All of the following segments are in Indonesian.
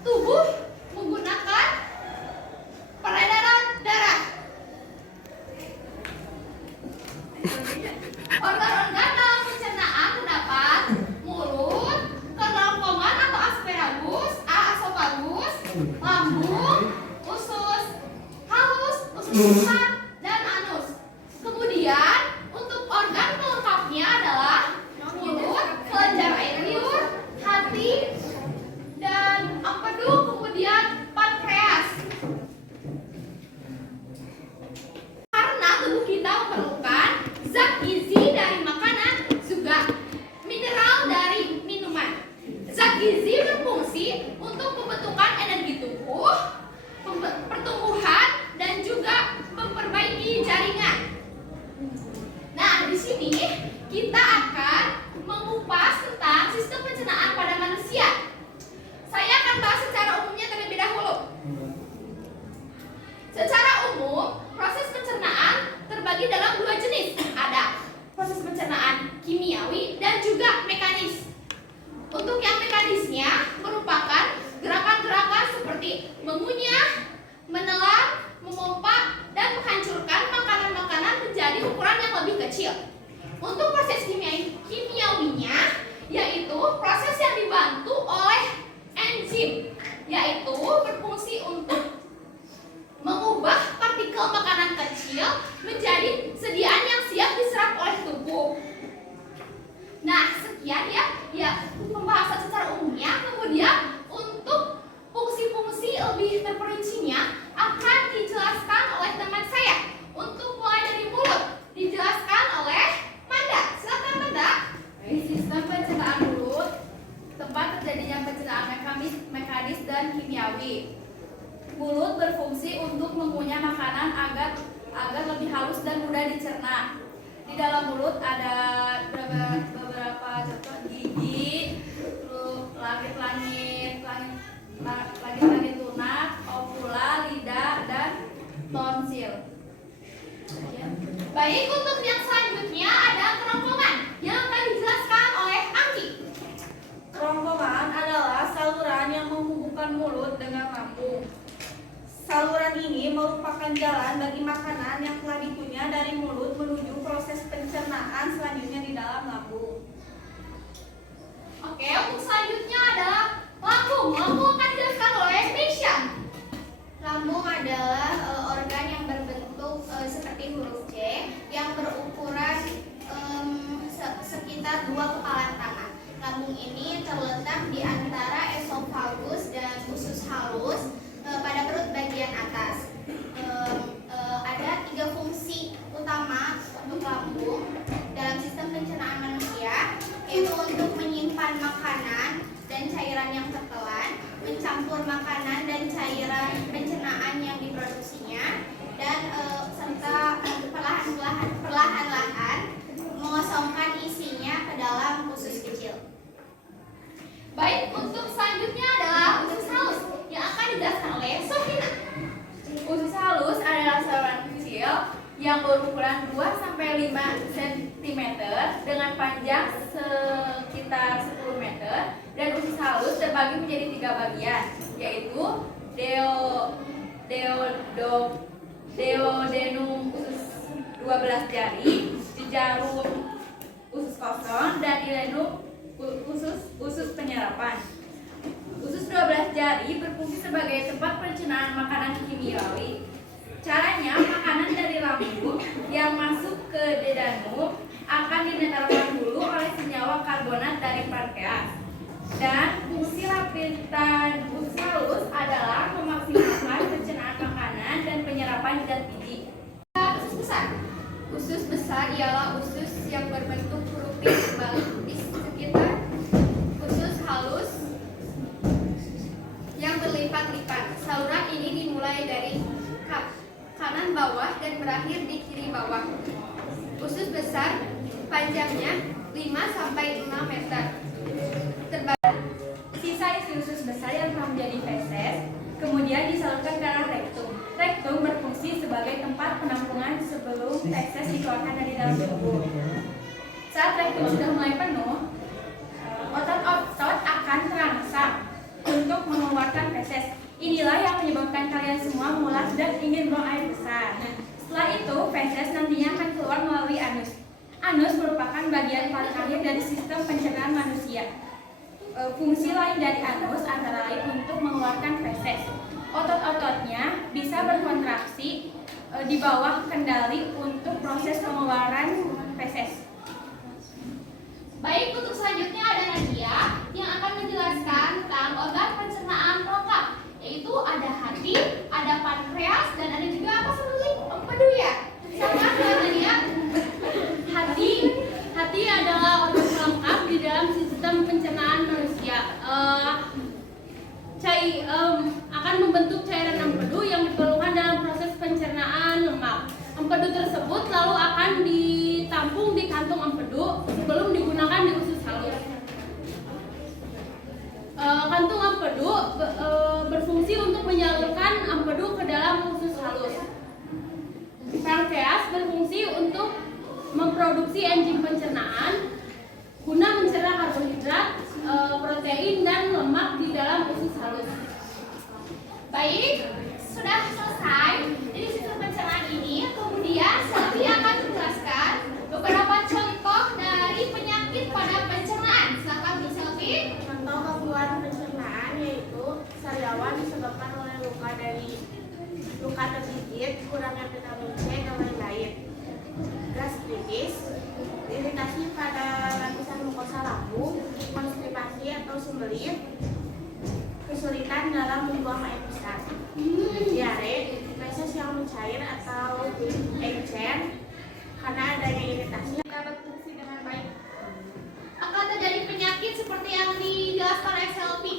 tubuh menggunakan peredaran darah. Organ-organ dalam pencernaan terdapat mulut, kerongkongan atau esophagus, lambung, usus halus, usus besar, dan anus. Kemudian untuk organ pelengkapnya adalah mulut, kelenjar air liur, hati, dan empedu, kemudian pankreas. Karena tubuh kita memerlukan zat gizi dari makanan, juga mineral dari minuman. Zat gizi berfungsi untuk pembentukan energi tubuh, pertumbuhan, dan juga memperbaiki jaringan. Nah, di sini kita akan mengupas tentang sistem pencernaan pada manusia. Saya akan bahas secara umumnya terlebih dahulu. Secara umum, proses pencernaan terbagi dalam dua jenis. Ada proses pencernaan kimiawi dan juga mekanis. Untuk yang mekanisnya merupakan gerakan-gerakan seperti mengunyah, menelan, memompa, dan menghancurkan makanan-makanan menjadi ukuran yang lebih kecil. Untuk proses kimiawinya, yaitu proses yang dibantu oleh enzim, yaitu berfungsi untuk mengubah partikel makanan kecil menjadi sediaan yang siap diserap oleh tubuh. Nah, sekian ya pembahasan secara umumnya. Kemudian untuk fungsi-fungsi lebih terperincinya akan dijelaskan oleh teman saya. Untuk mulai dari mulut dijelaskan oleh Manda. Silakan Manda. Sistem pencernaan mulut, tempat terjadinya pencernaan mekanis dan kimiawi. Mulut berfungsi untuk mengunyah makanan agar lebih halus dan mudah dicerna. Di dalam mulut ada beberapa contoh: gigi, terus langit-langit lunak, ovula, lidah, dan tonsil. Baik, untuk yang selanjutnya ada kerongkongan yang akan dijelaskan oleh Anggi. Kerongkongan adalah saluran yang menghubungkan mulut dengan lambung. Saluran ini merupakan jalan bagi makanan yang telah dikunyah dari mulut menuju proses pencernaan selanjutnya di dalam lambung. Oke, untuk selanjutnya adalah lambung. Lambung akan dijelaskan oleh Misha. Lambung adalah organ yang berbentuk seperti huruf C yang berukuran sekitar 2 kepalan tangan. Lambung ini terletak di antara esophagus dan usus halus pada perut bagian atas. Ada 3 fungsi utama untuk lambung dalam sistem pencernaan manusia, yaitu untuk menyimpan makanan dan cairan yang tertelan, mencampur makanan dan cairan pencernaan yang diproduksinya, dan serta perlahan-lahan mengosongkan isinya ke dalam usus kecil. Baik, untuk selanjutnya adalah usus halus yang akan dijelaskan oleh Sofina. Usus halus adalah saluran kecil yang berukuran 2-5 cm dengan panjang sekitar 10 meter, dan usus halus terbagi menjadi 3 bagian, yaitu duodenum usus 12 jari, jarum usus kosong, dan ileum usus penyerapan. Usus 12 jari berfungsi sebagai tempat pencernaan makanan kimiawi. Caranya, makanan dari lambung yang masuk ke duodenum akan dinetralkan dulu oleh senyawa karbonat dari pankreas. Dan fungsi lapisan usus halus adalah memaksimalkan pencernaan makanan dan penyerapan zat gizi. Usus besar. Usus besar ialah usus yang berbentuk huruf P terbalik di sekitar usus halus yang berlipat-lipat. Saluran ini dimulai dari kanan bawah dan berakhir di kiri bawah. Usus besar panjangnya 5-6 meter. Sisa isi usus besar yang telah menjadi feses kemudian disalurkan ke arah rektum. Rektum berfungsi sebagai tempat penampungan sebelum feses dikeluarkan dari dalam tubuh. Saat rektum sudah mulai penuh, otot-otot akan terangsang untuk mengeluarkan mengeluarkan feses. Inilah yang menyebabkan kalian semua mulas dan ingin buang air besar. Setelah itu, feses nantinya akan keluar melalui anus. Anus merupakan bagian paling akhir dari sistem pencernaan manusia. Fungsi lain dari anus antara lain untuk mengeluarkan feses. Otot-ototnya bisa berkontraksi di bawah kendali untuk proses pengeluaran feses. Baik, untuk selanjutnya ada Nadia yang akan menjelaskan tentang organ pencernaan lengkap, yaitu ada hati, ada pankreas, dan ada juga apa sebetulnya? Empedu ya? Sama dengan Nadia. Hati adalah organ pelengkap di dalam sistem pencernaan manusia. Akan membentuk cairan empedu yang diperlukan dalam proses pencernaan lemak. Empedu tersebut lalu akan ditampung di kantung empedu sebelum digunakan di usus halus. Kantung empedu berfungsi untuk menyalurkan empedu ke dalam usus halus. Pankreas berfungsi untuk memproduksi enzim pencernaan guna mencerna karbohidrat, protein, dan lemak di dalam usus halus. Baik, sudah selesai. Jadi sistem pencernaan ini, kemudian Selvi akan menjelaskan beberapa contoh dari penyakit pada pencernaan. Silakan Bu Selvi. Contoh gangguan pencernaan yaitu sariawan disebabkan oleh luka tergigit, kurangnya vitamin C, dan lain-lain. Gastritis, iritasi pada lapisan mukosa lambung, konstipasi atau sembelit, kesulitan dalam membuang air besar. Diare, feses yang mencair atau encer karena adanya iritasi tidak berfungsi dengan baik. Akan terjadi penyakit seperti yang dijelaskan oleh Selvi.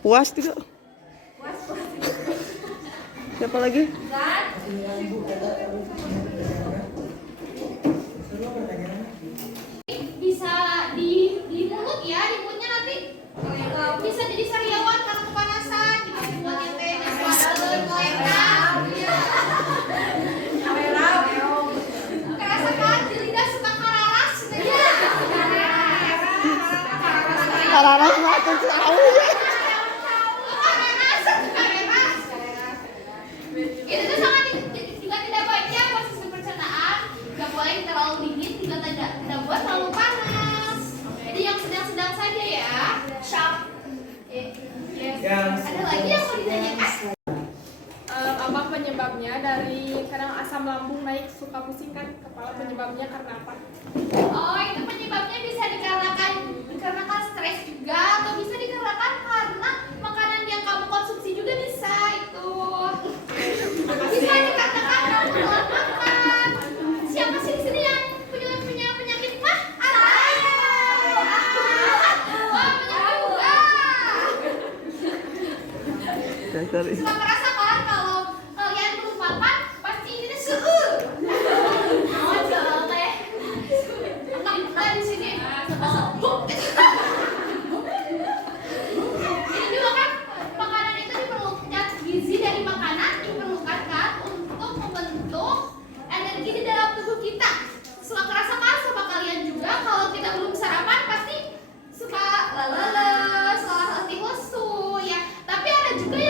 Puas tidak? Siapa lagi? Bisa di mulut ya, di mulutnya nanti bisa jadi sariawan karena kepanasan, gitu semuanya teh. Kerasa kan di lidah suka kararas, Kararas mah tuh tahu ya. Itu tuh sangat juga tidak baiknya proses pencernaan. Gak boleh terlalu dingin, juga tidak buat terlalu panas. Jadi yang sedang-sedang saja ya. Sharp. Ada lagi yang mau ditanyakan? Apa penyebabnya dari kadang asam lambung naik suka pusing kan kepala, penyebabnya karena apa? Oh, itu penyebabnya bisa dikarenakan stres juga, atau bisa dikarenakan karena makanan yang kamu konsumsi juga bisa itu. Bisa dikatakan kamu telah makan. Siapa sih di sini yang punya penyakit mah? Saya. Wah, penyakit juga. Cari. Suka merasa kan kalau kalian belum makan pasti ini seueur. Oh, jauh teh. Enggak di sini. Ini juga kan makanan itu diperlukan, gizi dari makanan diperlukan kan untuk membentuk energi di dalam tubuh kita. Suka kerasa kan sama kalian juga kalau kita belum sarapan pasti suka leles, letih lesu ya. Tapi ada juga yang